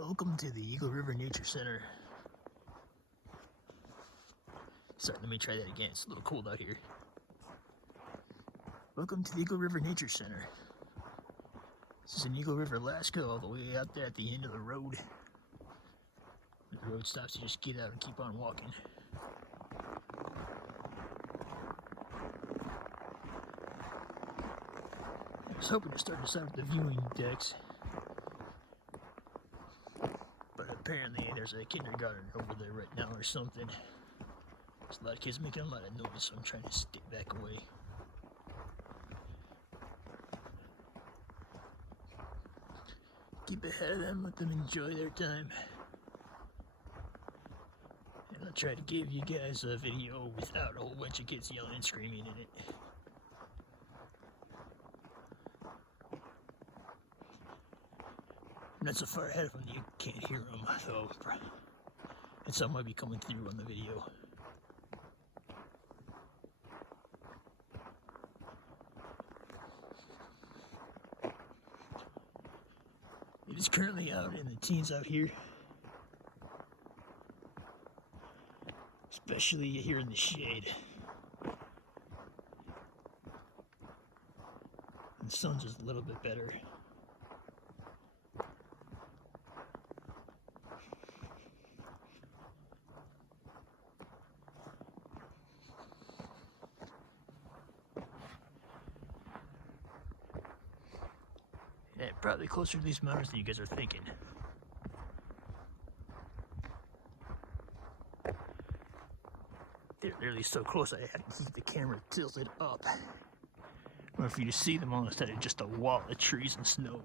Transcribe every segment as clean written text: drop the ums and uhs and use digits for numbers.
Welcome to the Eagle River Nature Center. Sorry, let me try that again. It's a little cold out here. Welcome to the Eagle River Nature Center. This is in Eagle River, Alaska, all the way out there at the end of the road. The road stops, you just get out and keep on walking. I was hoping to start this out with the viewing decks, but apparently there's a kindergarten over there right now or something. There's a lot of kids making a lot of noise, so I'm trying to stay back away. Keep ahead of them, let them enjoy their time. And I'll try to give you guys a video without a whole bunch of kids yelling and screaming in it. I'm not so far ahead of them you can't hear them, though. And some might be coming through on the video. It is currently out in the teens out here. Especially here in the shade. And the sun's just a little bit better. Yeah, probably closer to these mountains than you guys are thinking. They're literally so close I have to keep the camera tilted up. Or for you to see them all instead of just a wall of trees and snow.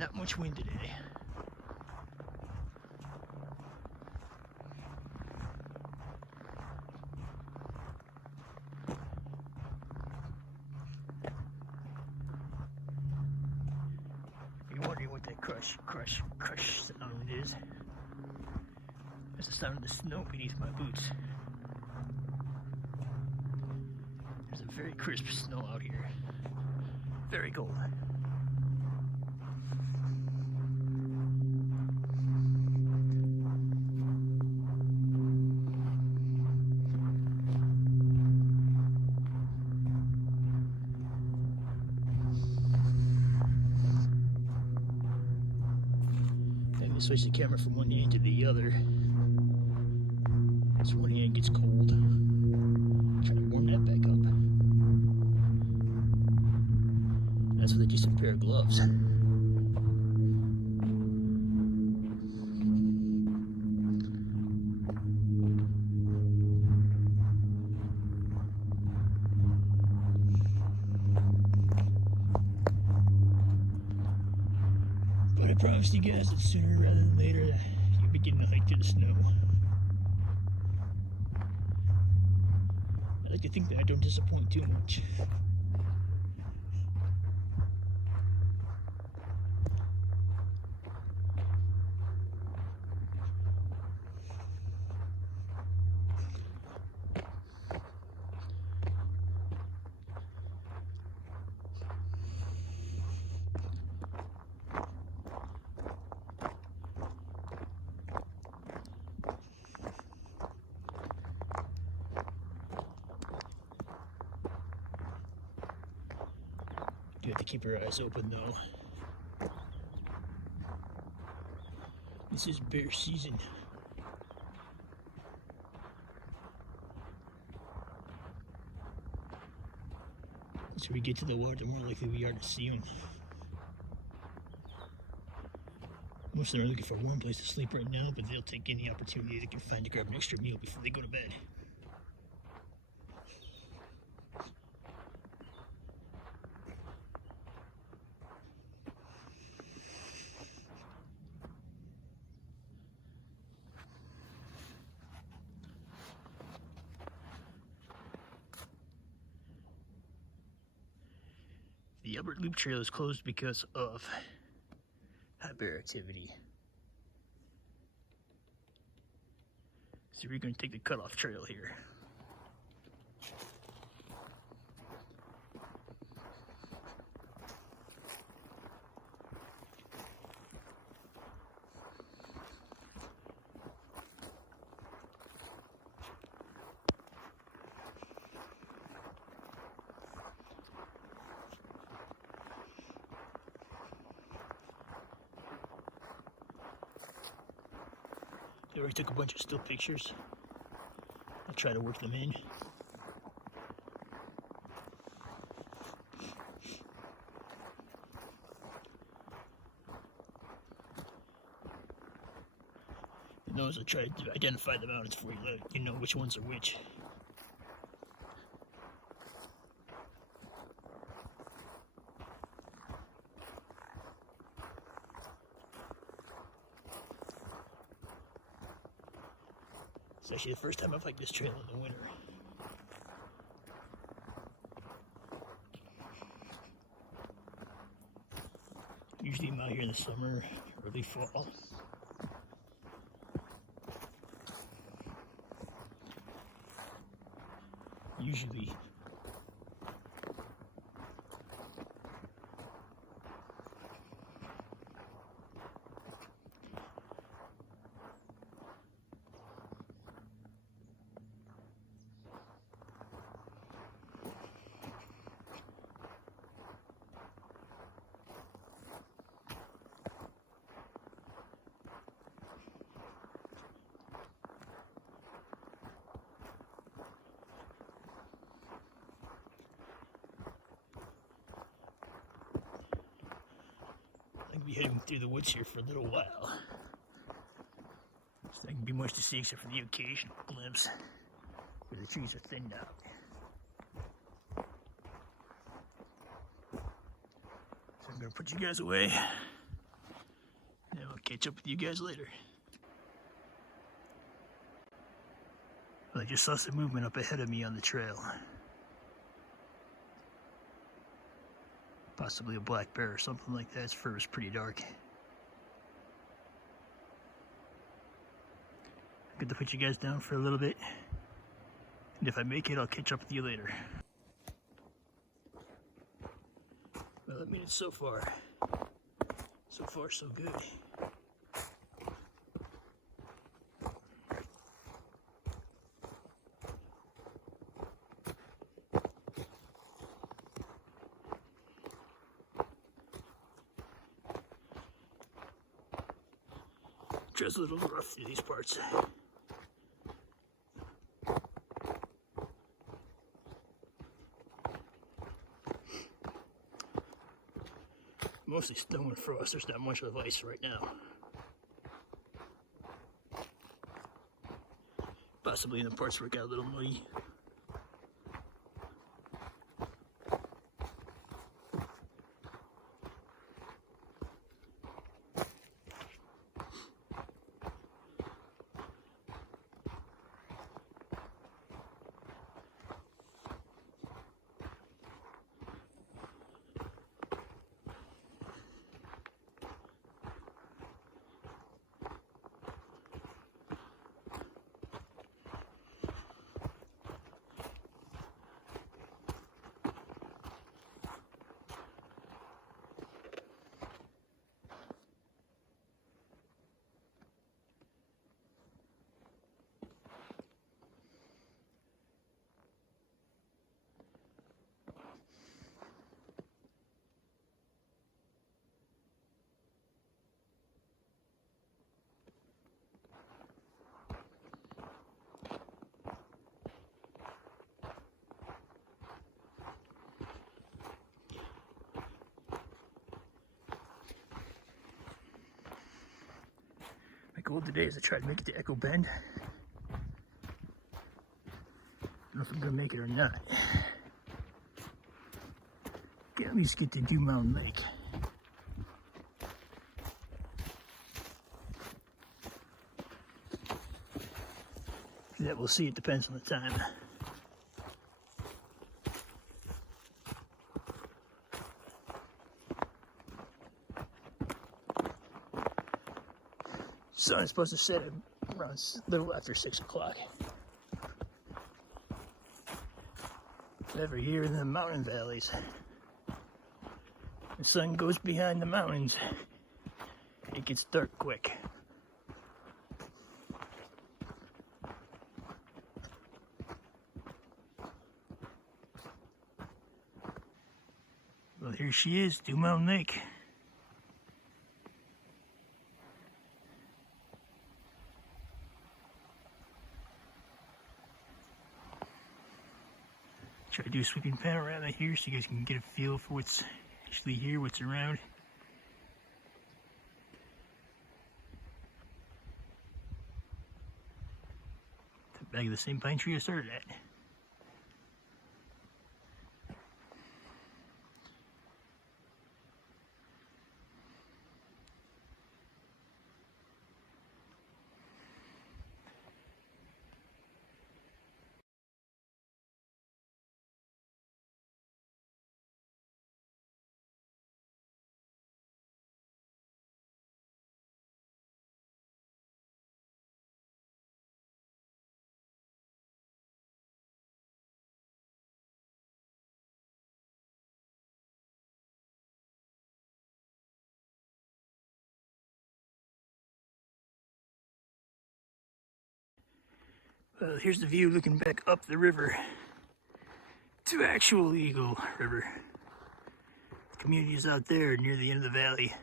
Not much wind today. You're wondering what that crush sound is. That's the sound of the snow beneath my boots. There's a very crisp snow out here. Very cold. Switch the camera from one hand to the other. As one hand gets cold. Try to warm that back up. That's what they use, a pair of gloves. But I promised you guys that sooner rather than later you'll be getting a hike through the snow. I like to think that I don't disappoint too much. You have to keep your eyes open though. This is bear season. As we get to the water, the more likely we are to see them. Most of them are looking for a warm place to sleep right now, but they'll take any opportunity they can find to grab an extra meal before they go to bed. The Albert Loop Trail is closed because of high bear activity. So we're going to take the cutoff trail here. I already took a bunch of still pictures. I'll try to work them in. And those I try to identify the mountains for you, let you know which ones are which. It's actually the first time I've hiked this trail in the winter. Usually I'm out here in the summer, early fall. Usually I'll be heading through the woods here for a little while. So there can be much to see except for the occasional glimpse where the trees are thinned out. So I'm gonna put you guys away, and I'll catch up with you guys later. Well, I just saw some movement up ahead of me on the trail. Possibly a black bear or something like that. Its fur is pretty dark. I'm going to put you guys down for a little bit. And if I make it, I'll catch up with you later. Well, I mean, it's so far so good. Trail's a little rough through these parts. Mostly snow and frost. There's not much of ice right now. Possibly in the parts where it got a little muddy. My goal today is to try to make it to Echo Bend. I don't know if I'm gonna make it or not. Okay, let me just get to Mound Lake. That we'll see, it depends on the time. Sun is supposed to set around a little after 6 o'clock. Every year in the mountain valleys, the sun goes behind the mountains, it gets dark quick. Well, here she is, Mound Lake. do a sweeping panorama here so you guys can get a feel for what's actually here, what's around. Back of the same pine tree I started at. Well, here's the view looking back up the river to actual Eagle River. The community is out there near the end of the valley.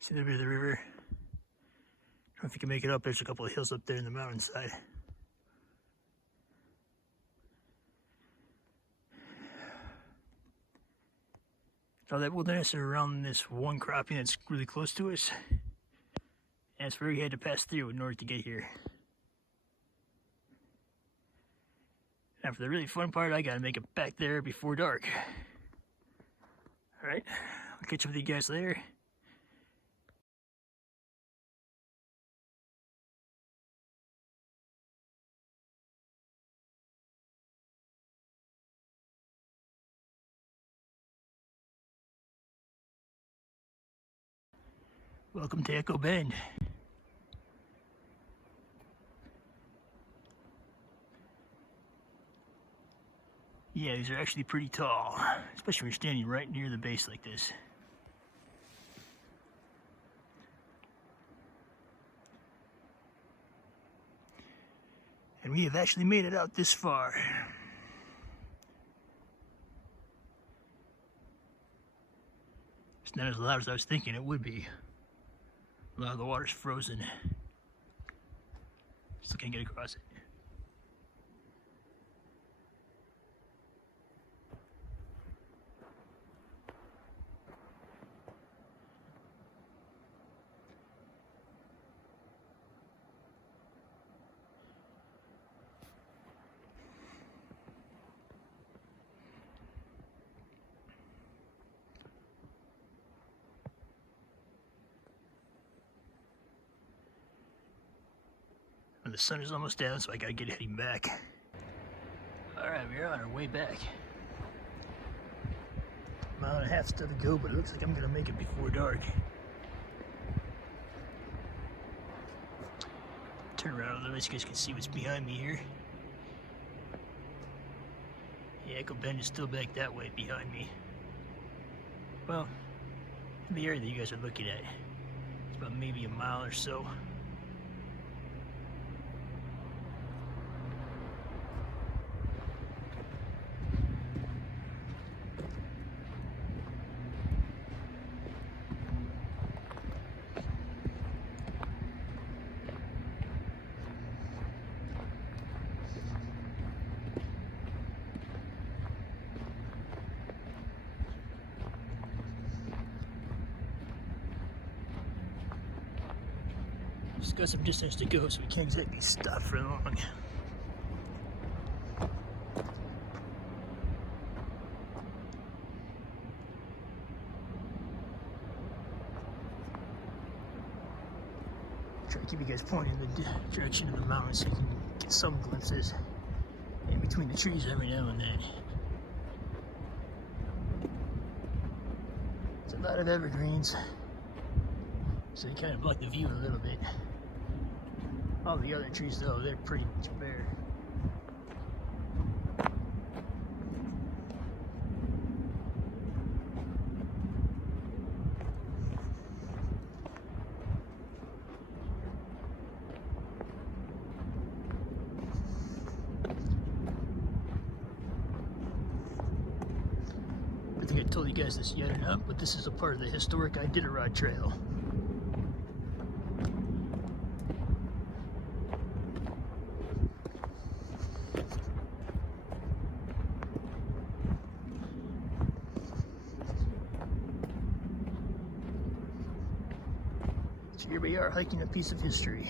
See a little bit of the river. I don't know if you can make it up. There's a couple of hills up there in the mountainside. All that wilderness around this one cropping that's really close to us. And it's where we had to pass through in order to get here. Now for the really fun part, I gotta make it back there before dark. Alright, I'll catch up with you guys later. Welcome to Echo Bend. Yeah, these are actually pretty tall, especially when you're standing right near the base like this. And we have actually made it out this far. It's not as loud as I was thinking it would be. A lot of the water's frozen. Still can't get across it. The sun is almost down, so I gotta get heading back. Alright, we're on our way back. Mile and a half still to go, but it looks like I'm gonna make it before dark. Turn around a little bit so you guys can see what's behind me here. Yeah, Echo Bend is still back that way behind me. Well, the area that you guys are looking at, it's about maybe a mile or so. Just got some distance to go, so we can't exactly stop for long. Try to keep you guys pointing in the direction of the mountain so you can get some glimpses in between the trees every now and then. It's a lot of evergreens, so they kind of block the view a little bit. All the other trees, though, they're pretty much bare. I think I told you guys this yet or not, but this is a part of the historic Iditarod Trail. So here we are hiking a piece of history.